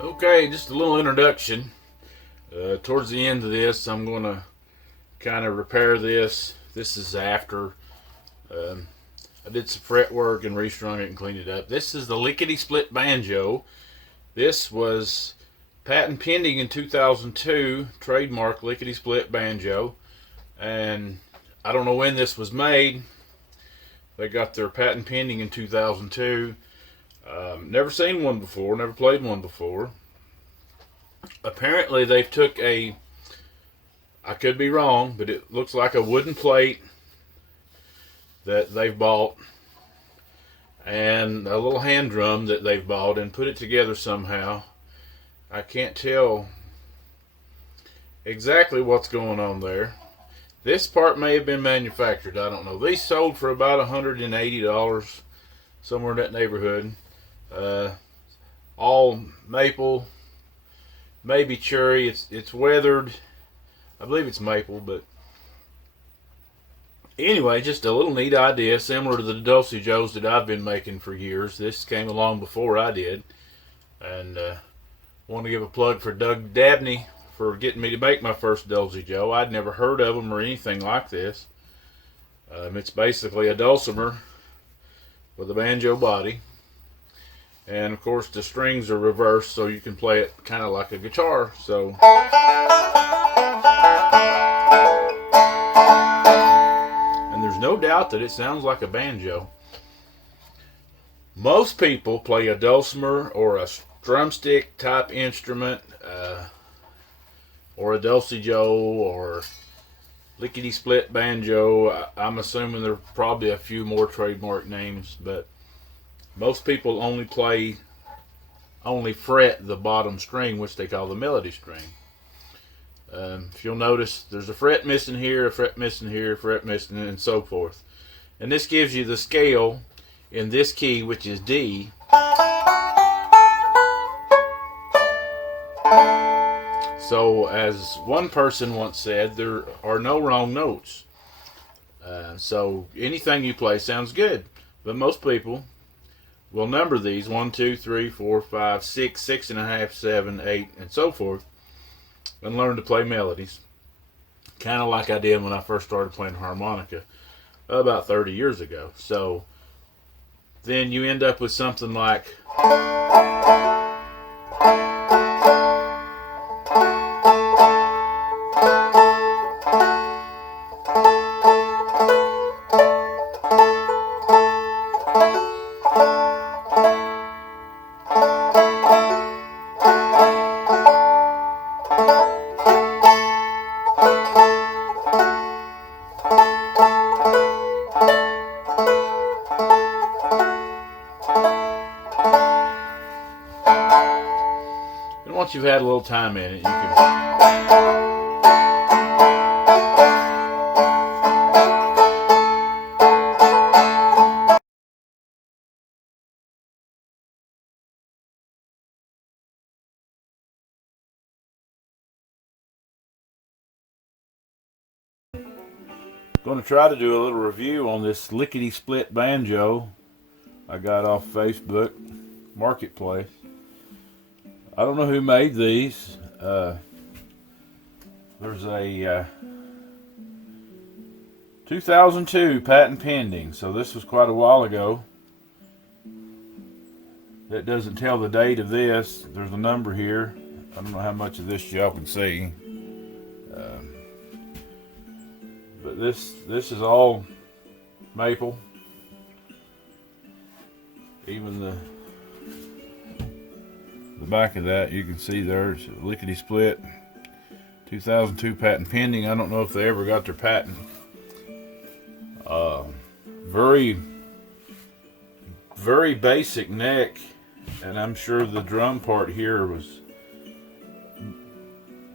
Okay, just a little introduction. Towards the end of this, I'm going to kind of repair this. This is after I did some fret work and restrung it and cleaned it up. This is the Lickety Split Banjo. This was patent pending in 2002, trademark Lickety Split Banjo. And I don't know when this was made. They got their patent pending in 2002. Never seen one before, never played one before. Apparently they've took I could be wrong, but it looks like a wooden plate that they've bought and a little hand drum that they've bought and put it together somehow. I can't tell exactly what's going on there. This part may have been manufactured, I don't know. These sold for about $180, somewhere in that neighborhood. All maple, maybe cherry. It's weathered. I believe it's maple, but anyway, just a little neat idea, similar to the Dulce Joes that I've been making for years. This came along before I did, and want to give a plug for Doug Dabney for getting me to make my first Dulce Joe. I'd never heard of them or anything like this. It's basically a dulcimer with a banjo body. And of course the strings are reversed so you can play it kind of like a guitar. So and there's no doubt that it sounds like a banjo. Most people play a dulcimer or a drumstick type instrument, or a Dulce Joe or Lickety Split Banjo. I'm assuming there are probably a few more trademark names, but most people only fret the bottom string, which they call the melody string. If you'll notice, there's a fret missing here, a fret missing here, a fret missing, and so forth. And this gives you the scale in this key, which is D. So, as one person once said, there are no wrong notes. So anything you play sounds good. But most people will number these 1, 2, 3, 4, 5, 6, 6.5, 7, 8, and so forth, and learn to play melodies. Kind of like I did when I first started playing harmonica about 30 years ago. So then you end up with something like once you've had a little time in it, you can. Going to try to do a little review on this Lickety Split Banjo I got off Facebook Marketplace. I don't know who made these. There's a 2002 patent pending, so this was quite a while ago. That doesn't tell the date of this. There's a number here. I don't know how much of this y'all can see. But this is all maple. Even the back of that, you can see there's Lickety Split 2002 patent pending. I don't know if they ever got their patent. Very basic neck, and I'm sure the drum part here was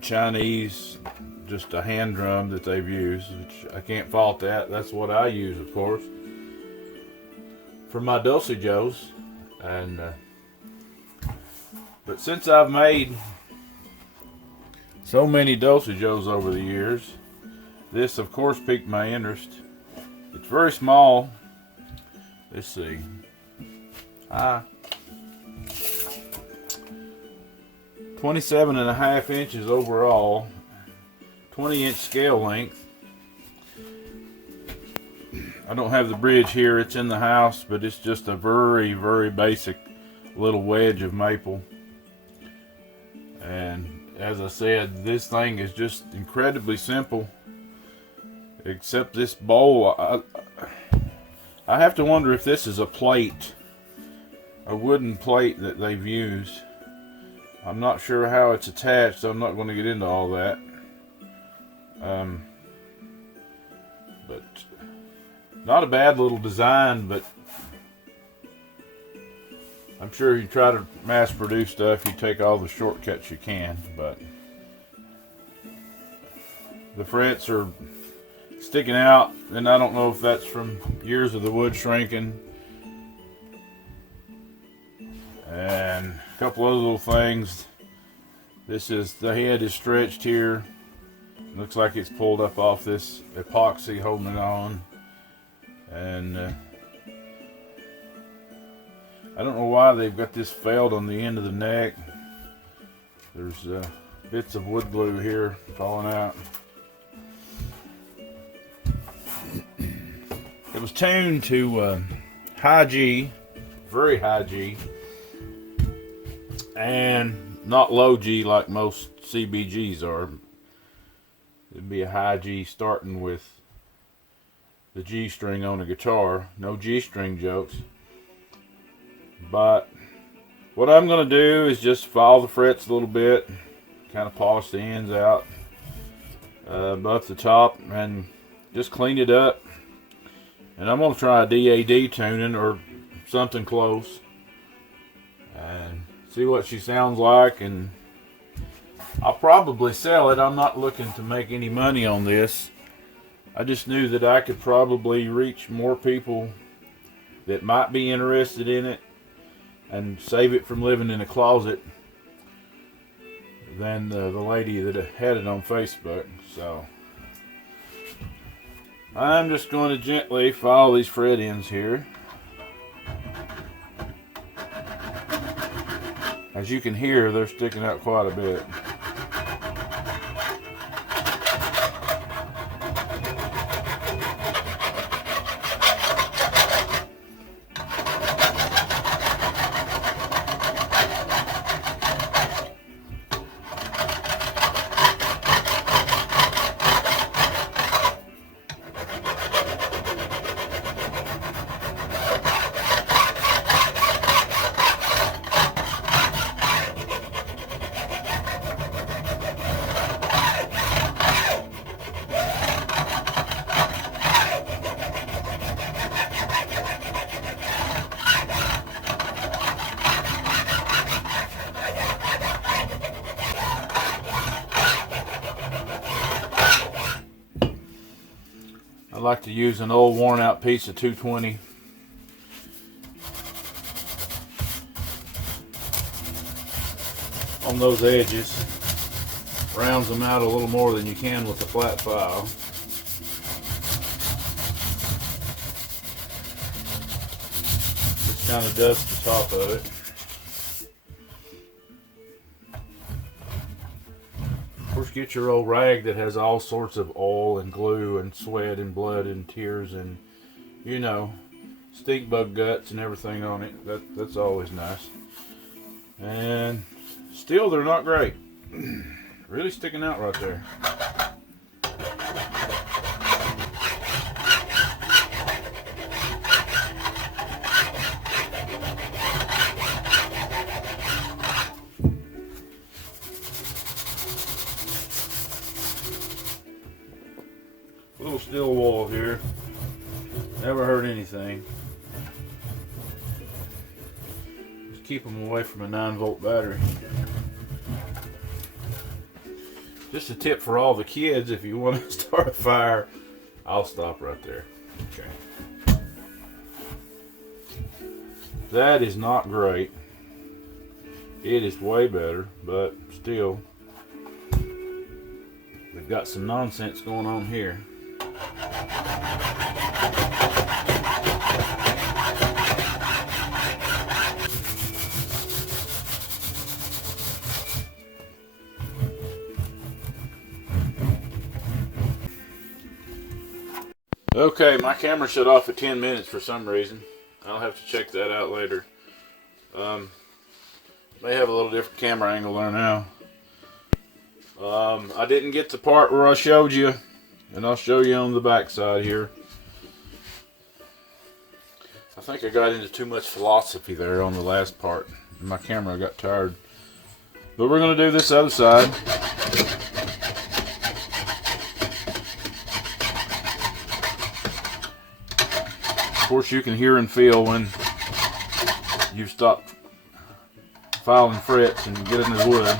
Chinese, just a hand drum that they've used, which I can't fault that. That's what I use, of course, for my dulcigos. And but since I've made so many dulcigos over the years, this of course piqued my interest. It's very small. Let's see. 27.5 inches overall, 20-inch scale length. I don't have the bridge here, it's in the house, but it's just a very, very basic little wedge of maple. And as I said, this thing is just incredibly simple, except this bowl. I have to wonder if this is a plate, a wooden plate that they've used. I'm not sure how it's attached, so I'm not going to get into all that. But not a bad little design, but I'm sure you try to mass produce stuff, you take all the shortcuts you can, but the frets are sticking out, and I don't know if that's from years of the wood shrinking. And a couple other little things. This is, the head is stretched here. Looks like it's pulled up off this epoxy holding it on. And I don't know why they've got this felt on the end of the neck. There's bits of wood glue here falling out. It was tuned to high G, very high G, and not low G like most CBGs are. It'd be a high G starting with the G string on a guitar. No G string jokes. But what I'm going to do is just file the frets a little bit, kind of polish the ends out above the top, and just clean it up. And I'm going to try a DAD tuning or something close and see what she sounds like, and I'll probably sell it. I'm not looking to make any money on this. I just knew that I could probably reach more people that might be interested in it and save it from living in a closet than the lady that had it on Facebook. So I'm just going to gently file these fret ends here. As you can hear, they're sticking out quite a bit. I like to use an old worn out piece of 220. On those edges. Rounds them out a little more than you can with a flat file. Just kind of dust the top of it. Of course, get your old rag that has all sorts of oil and glue and sweat and blood and tears and, you know, stink bug guts and everything on it. That's always nice. And still, they're not great. Really sticking out right there. Little steel wall here. Never hurt anything. Just keep them away from a 9-volt battery. Just a tip for all the kids: if you want to start a fire, I'll stop right there. Okay. That is not great. It is way better, but still, we've got some nonsense going on here. Okay, my camera shut off at 10 minutes for some reason. I'll have to check that out later. May have a little different camera angle there now. I didn't get the part where I showed you, and I'll show you on the back side here. I think I got into too much philosophy there on the last part. My camera got tired. But we're going to do this other side. Of course, you can hear and feel when you stop filing frets and get in the wood.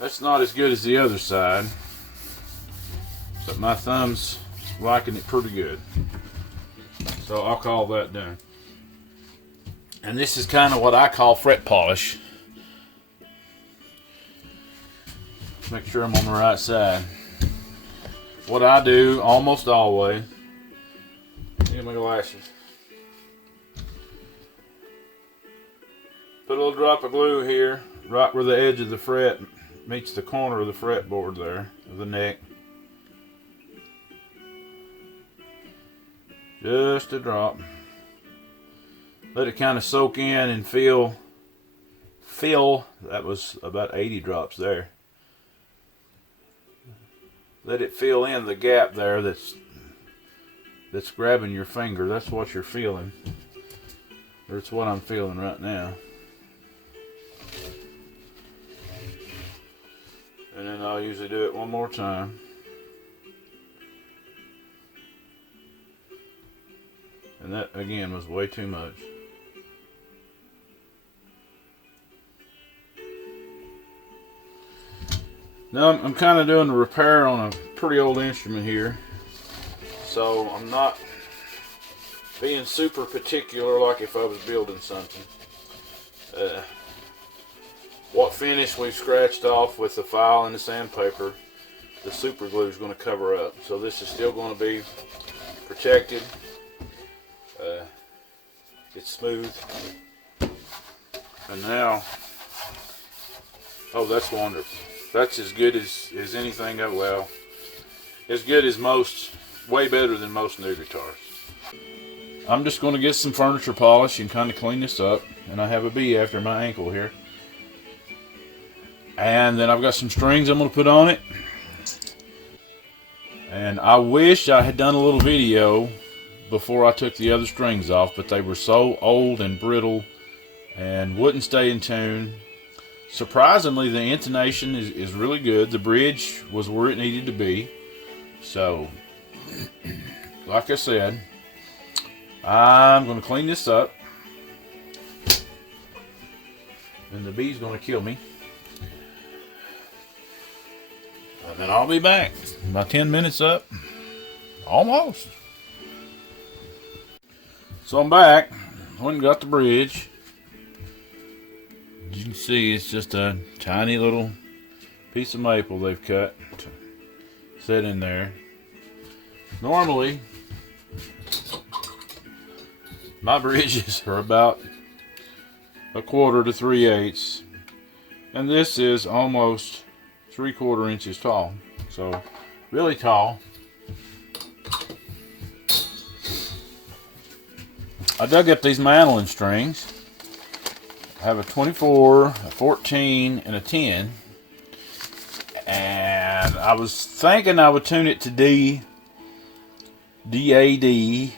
That's not as good as the other side, but my thumb's liking it pretty good. So I'll call that done. And this is kind of what I call fret polish. Make sure I'm on the right side. What I do almost always, get my glasses. Put a little drop of glue here, right where the edge of the fret meets the corner of the fretboard there, of the neck. Just a drop. Let it kind of soak in and feel, that was about 80 drops there. Let it fill in the gap there that's grabbing your finger. That's what you're feeling. Or it's what I'm feeling right now. And then I'll usually do it one more time. And that again was way too much. Now I'm kind of doing a repair on a pretty old instrument here. So I'm not being super particular like if I was building something. What finish we've scratched off with the file and the sandpaper, the super glue is going to cover up. So this is still going to be protected. It's smooth. And now, oh, that's wonderful. That's as good as anything. Well, as good as most, way better than most new guitars. I'm just going to get some furniture polish and kind of clean this up. And I have a bee after my ankle here. And then I've got some strings I'm going to put on it. And I wish I had done a little video before I took the other strings off, but they were so old and brittle and wouldn't stay in tune. Surprisingly, the intonation is really good. The bridge was where it needed to be. So, like I said, I'm going to clean this up. And the bee's going to kill me. And then I'll be back. About 10 minutes up. Almost. So I'm back. Went and got the bridge. As you can see, it's just a tiny little piece of maple they've cut to sit in there. Normally, my bridges are about 1/4 to 3/8, and this is almost 3/4 inches tall, so really tall. I dug up these mandolin strings. I have a 24, a 14, and a 10. And I was thinking I would tune it to DAD,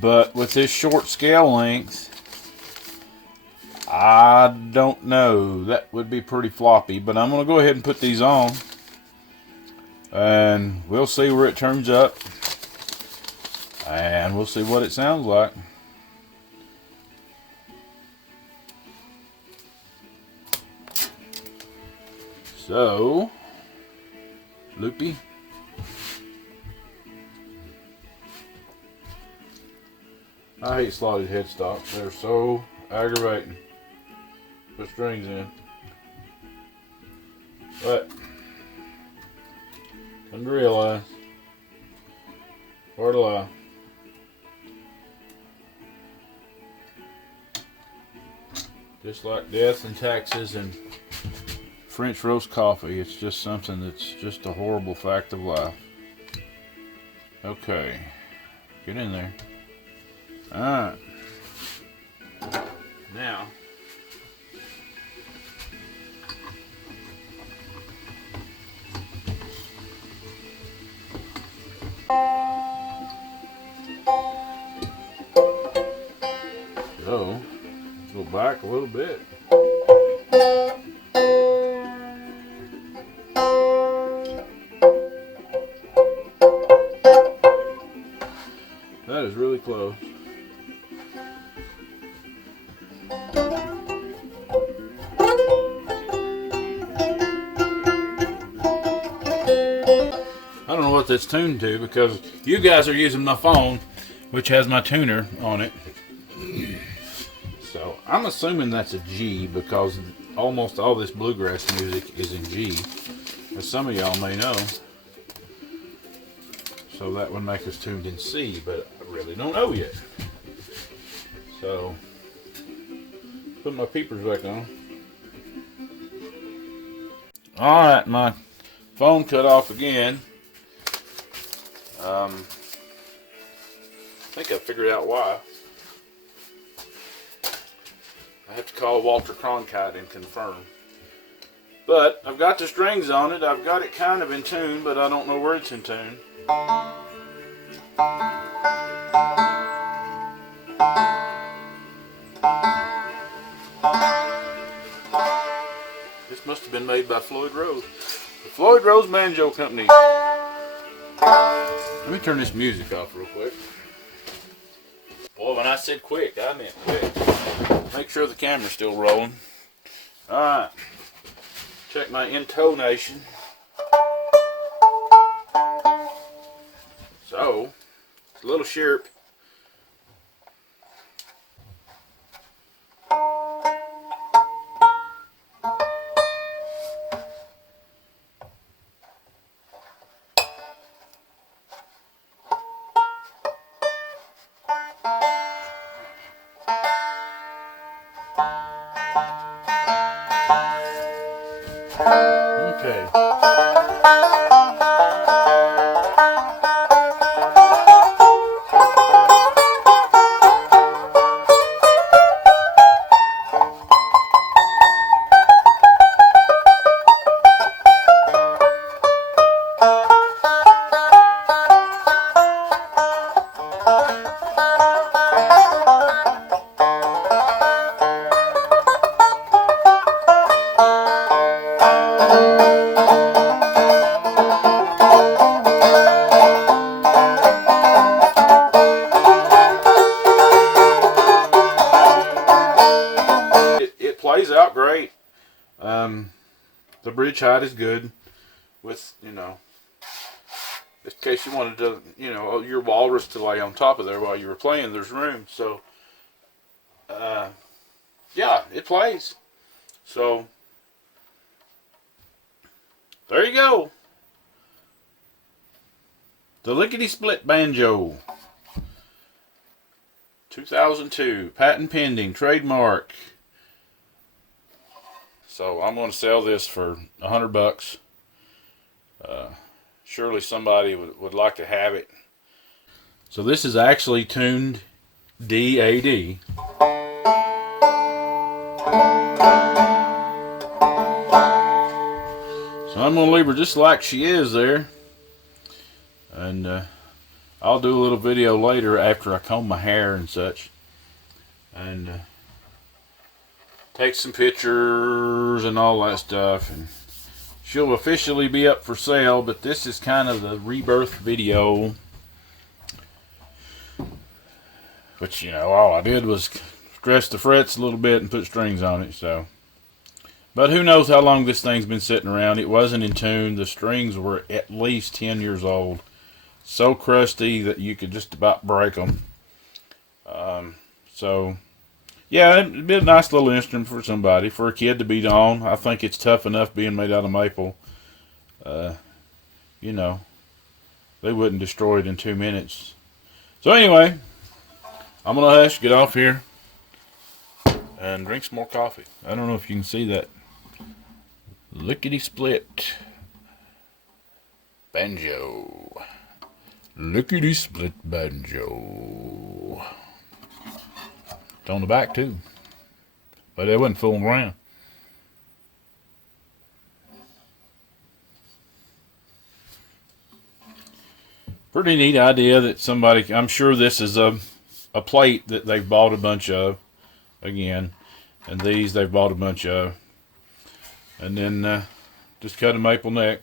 but with this short scale length, I don't know. That would be pretty floppy, but I'm going to go ahead and put these on, and we'll see where it turns up, and we'll see what it sounds like. So, loopy. I hate slotted headstocks. They're so aggravating. Put strings in. But, come to realize, or to lie, just like death and taxes and French roast coffee, it's just something that's just a horrible fact of life. Okay, get in there. Alright, now so go back a little bit. That is really close. I don't know what that's tuned to because you guys are using my phone, which has my tuner on it. So I'm assuming that's a G because almost all this bluegrass music is in G, as some of y'all may know. So that would make us tuned in C, but I really don't know yet. So, put my peepers back on. Alright, my phone cut off again. I think I figured out why. I have to call Walter Cronkite and confirm. But I've got the strings on it. I've got it kind of in tune, but I don't know where it's in tune. This must have been made by Floyd Rose. The Floyd Rose Banjo Company. Let me turn this music off real quick. Boy, when I said quick, I meant quick. Make sure the camera's still rolling. Alright. Check my intonation. So, it's a little sharp. Okay. Plays out great. The bridge height is good with, just in case you wanted to, your walrus to lay on top of there while you were playing, there's room. So, yeah, it plays. So, there you go. The Lickety Split Banjo. 2002. Patent pending. Trademark. So I'm going to sell this for $100. Surely somebody would like to have it. So this is actually tuned DAD. So I'm going to leave her just like she is there. And I'll do a little video later after I comb my hair and such. And take some pictures and all that stuff. And she'll officially be up for sale, but this is kind of the rebirth video. Which, you know, all I did was dress the frets a little bit and put strings on it, so. But who knows how long this thing's been sitting around. It wasn't in tune. The strings were at least 10 years old. So crusty that you could just about break them. So, yeah, it'd be a nice little instrument for somebody, for a kid to beat on. I think it's tough enough being made out of maple. You know, they wouldn't destroy it in 2 minutes. So anyway, I'm going to hush, get off here, and drink some more coffee. I don't know if you can see that. Lickety Split Banjo. Lickety Split Banjo. It's on the back too, but it wasn't fooling around. Pretty neat idea that somebody, I'm sure this is a plate that they've bought a bunch of, again, and these they've bought a bunch of, and then just cut a maple neck.